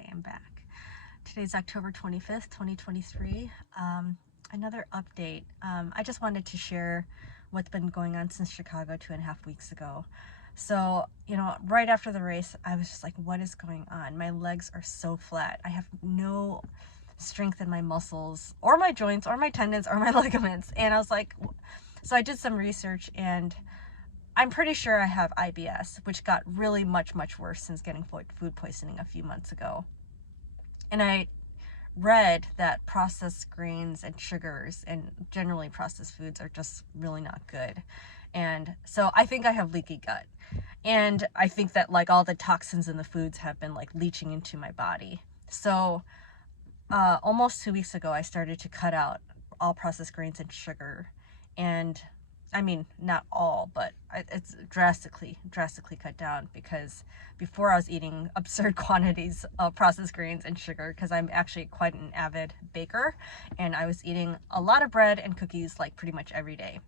I am back. Today's October 25th, 2023. Another update. I just wanted to share what's been going on since Chicago 2.5 weeks ago. So, right after the race, I was just like, what is going on? My legs are so flat. I have no strength in my muscles or my joints or my tendons or my ligaments. And I was like, so I did some research, and I'm pretty sure I have IBS, which got really much worse since getting food poisoning a few months ago. And I read that processed grains and sugars and generally processed foods are just really not good. And so I think I have leaky gut. And I think that like all the toxins in the foods have been like leaching into my body. So almost 2 weeks ago, I started to cut out all processed grains and sugar. And I mean, not all, but it's drastically cut down, because before I was eating absurd quantities of processed grains and sugar, because I'm actually quite an avid baker, and I was eating a lot of bread and cookies like pretty much every day.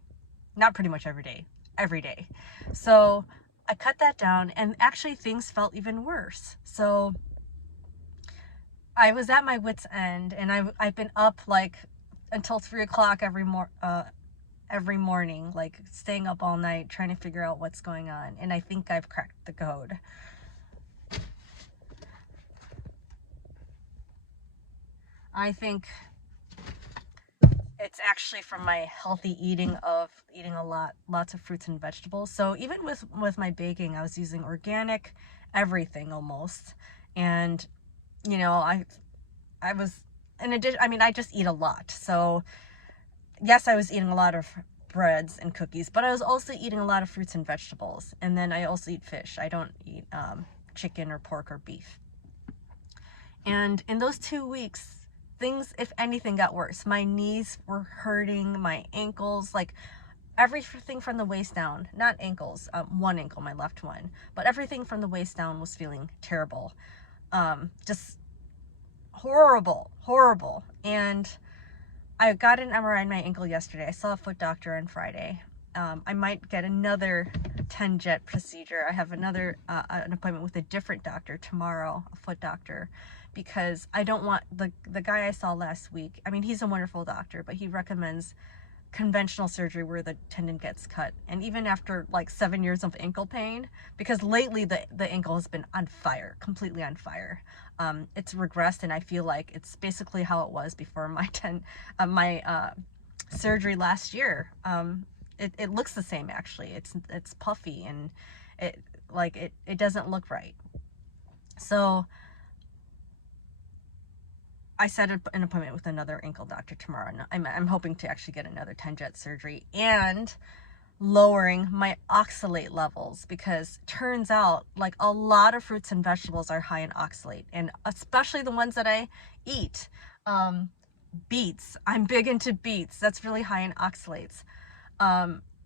Not pretty much every day, every day. So I cut that down, and actually things felt even worse. So I was at my wit's end, and I've been up like until 3 o'clock every morning, like staying up all night trying to figure out what's going on. And I think I've cracked the code. I think it's actually from my healthy eating of eating lots of fruits and vegetables. So even with my baking, I was using organic everything almost. And I was, in addition, I mean, I just eat a lot. So yes, I was eating a lot of breads and cookies, but I was also eating a lot of fruits and vegetables. And then I also eat fish. I don't eat chicken or pork or beef. And in those 2 weeks, things, if anything, got worse. My knees were hurting, my ankles, like everything from the waist down, not ankles, one ankle, my left one, but everything from the waist down was feeling terrible. Just horrible. And I got an MRI in my ankle yesterday. I saw a foot doctor on Friday. I might get another 10-jet procedure. I have another an appointment with a different doctor tomorrow, a foot doctor, because I don't want the guy I saw last week. I mean, he's a wonderful doctor, but he recommends conventional surgery where the tendon gets cut. And even after like 7 years of ankle pain, because lately the ankle has been on fire, completely on fire. It's regressed, and I feel like it's basically how it was before my surgery last year. It looks the same, actually. It's puffy, and it doesn't look right. So I set an appointment with another ankle doctor tomorrow. I'm hoping to actually get another 10-jet surgery and lowering my oxalate levels, because turns out like a lot of fruits and vegetables are high in oxalate, and especially the ones that I eat. Beets, I'm big into beets. That's really high in oxalates.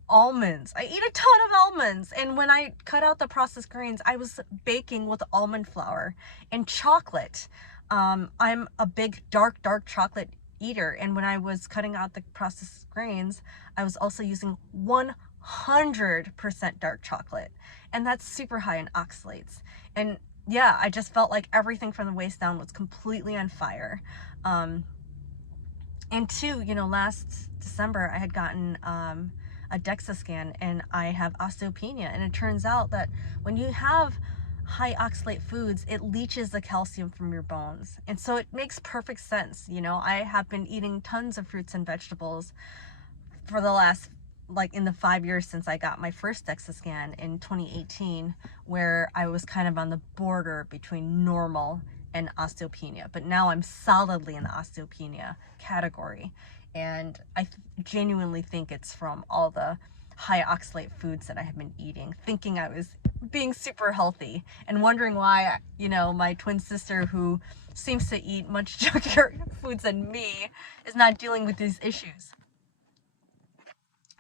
Almonds, I eat a ton of almonds, and when I cut out the processed grains, I was baking with almond flour. And chocolate, I'm a big dark chocolate eater, and when I was cutting out the processed grains, I was also using 100% dark chocolate, and that's super high in oxalates. And yeah, I just felt like everything from the waist down was completely on fire. And two, last December I had gotten a DEXA scan, and I have osteopenia, and it turns out that when you have high oxalate foods, it leaches the calcium from your bones. And so it makes perfect sense. I have been eating tons of fruits and vegetables for the last, like in the 5 years since I got my first DEXA scan in 2018, where I was kind of on the border between normal and osteopenia, but now I'm solidly in the osteopenia category. And I genuinely think it's from all the high oxalate foods that I have been eating, thinking I was being super healthy, and wondering why, my twin sister, who seems to eat much junkier foods than me, is not dealing with these issues.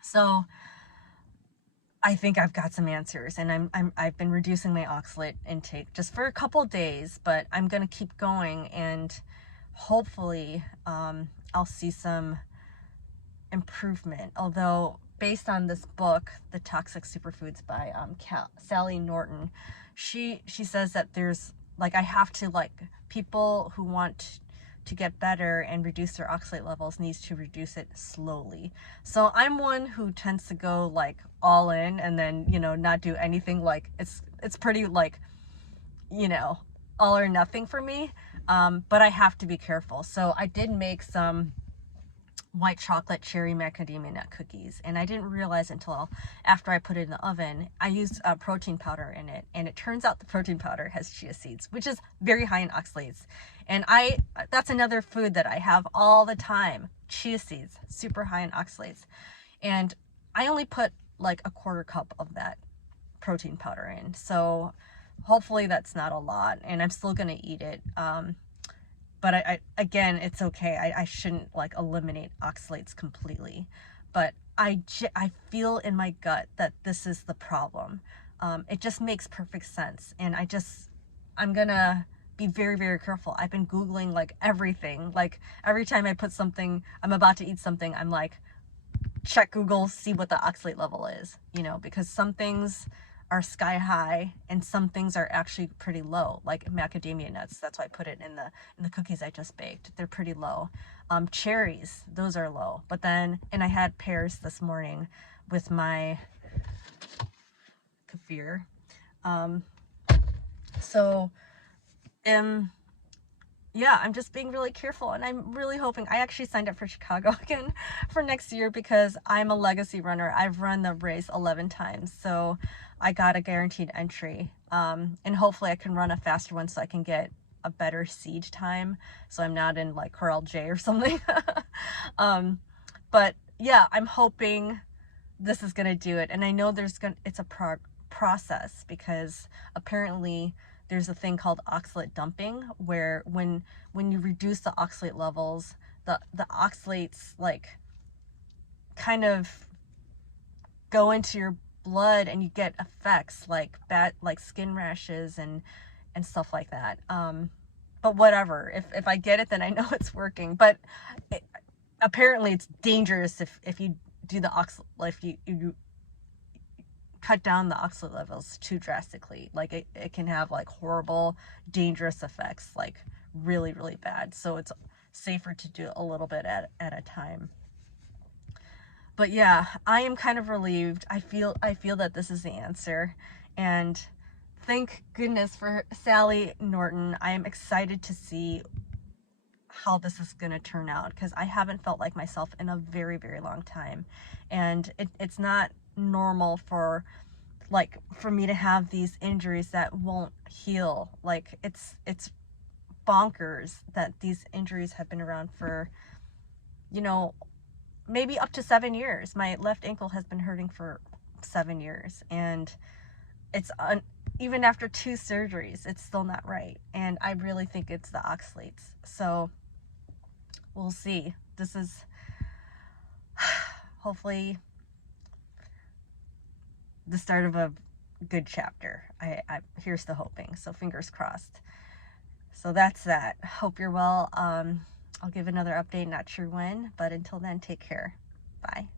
So I think I've got some answers, and I've been reducing my oxalate intake just for a couple days, but I'm gonna keep going, and hopefully I'll see some improvement. Although, based on this book, The Toxic Superfoods by Sally Norton, she says that there's like I have to, like, people who want to get better and reduce their oxalate levels needs to reduce it slowly. So I'm one who tends to go like all in and then, you know, not do anything. Like it's pretty like, you know, all or nothing for me. But I have to be careful. So I did make some white chocolate cherry macadamia nut cookies, and I didn't realize until after I put it in the oven. I used protein powder in it, and it turns out the protein powder has chia seeds, which is very high in oxalates. And that's another food that I have all the time, chia seeds, super high in oxalates. And I only put like a quarter cup of that protein powder in, so hopefully that's not a lot, and I'm still gonna eat it. But again, it's okay. I shouldn't like eliminate oxalates completely, but I feel in my gut that this is the problem. It just makes perfect sense, and I'm gonna be very, very careful. I've been Googling like everything. Like every time I put something, I'm about to eat something, I'm like, check Google, see what the oxalate level is, you know, because some things are sky high and some things are actually pretty low, like macadamia nuts. That's why I put it in the cookies I just baked. They're pretty low. Cherries, those are low. But then, and I had pears this morning with my kefir. Yeah, I'm just being really careful, and I'm really hoping. I actually signed up for Chicago again for next year because I'm a legacy runner. I've run the race 11 times, so I got a guaranteed entry. And hopefully I can run a faster one so I can get a better seed time, so I'm not in like Corral J or something. But yeah, I'm hoping this is gonna do it, and I know it's a process, because apparently there's a thing called oxalate dumping, where when you reduce the oxalate levels, the oxalates like kind of go into your blood, and you get effects like skin rashes and stuff like that. But whatever, if I get it, then I know it's working. But apparently it's dangerous if you do if you cut down the oxalate levels too drastically. Like it can have like horrible, dangerous effects, like really, really bad. So it's safer to do a little bit at a time. But yeah, I am kind of relieved. I feel that this is the answer, and thank goodness for Sally Norton. I am excited to see how this is going to turn out, because I haven't felt like myself in a very, very long time, and it's not normal for me to have these injuries that won't heal. Like it's bonkers that these injuries have been around for, you know, maybe up to 7 years. My left ankle has been hurting for 7 years, and it's even after 2 surgeries, it's still not right. And I really think it's the oxalates. So we'll see. This is hopefully the start of a good chapter. Here's the hoping. So fingers crossed. So that's that. Hope you're well. I'll give another update, not sure when, but until then, take care. Bye.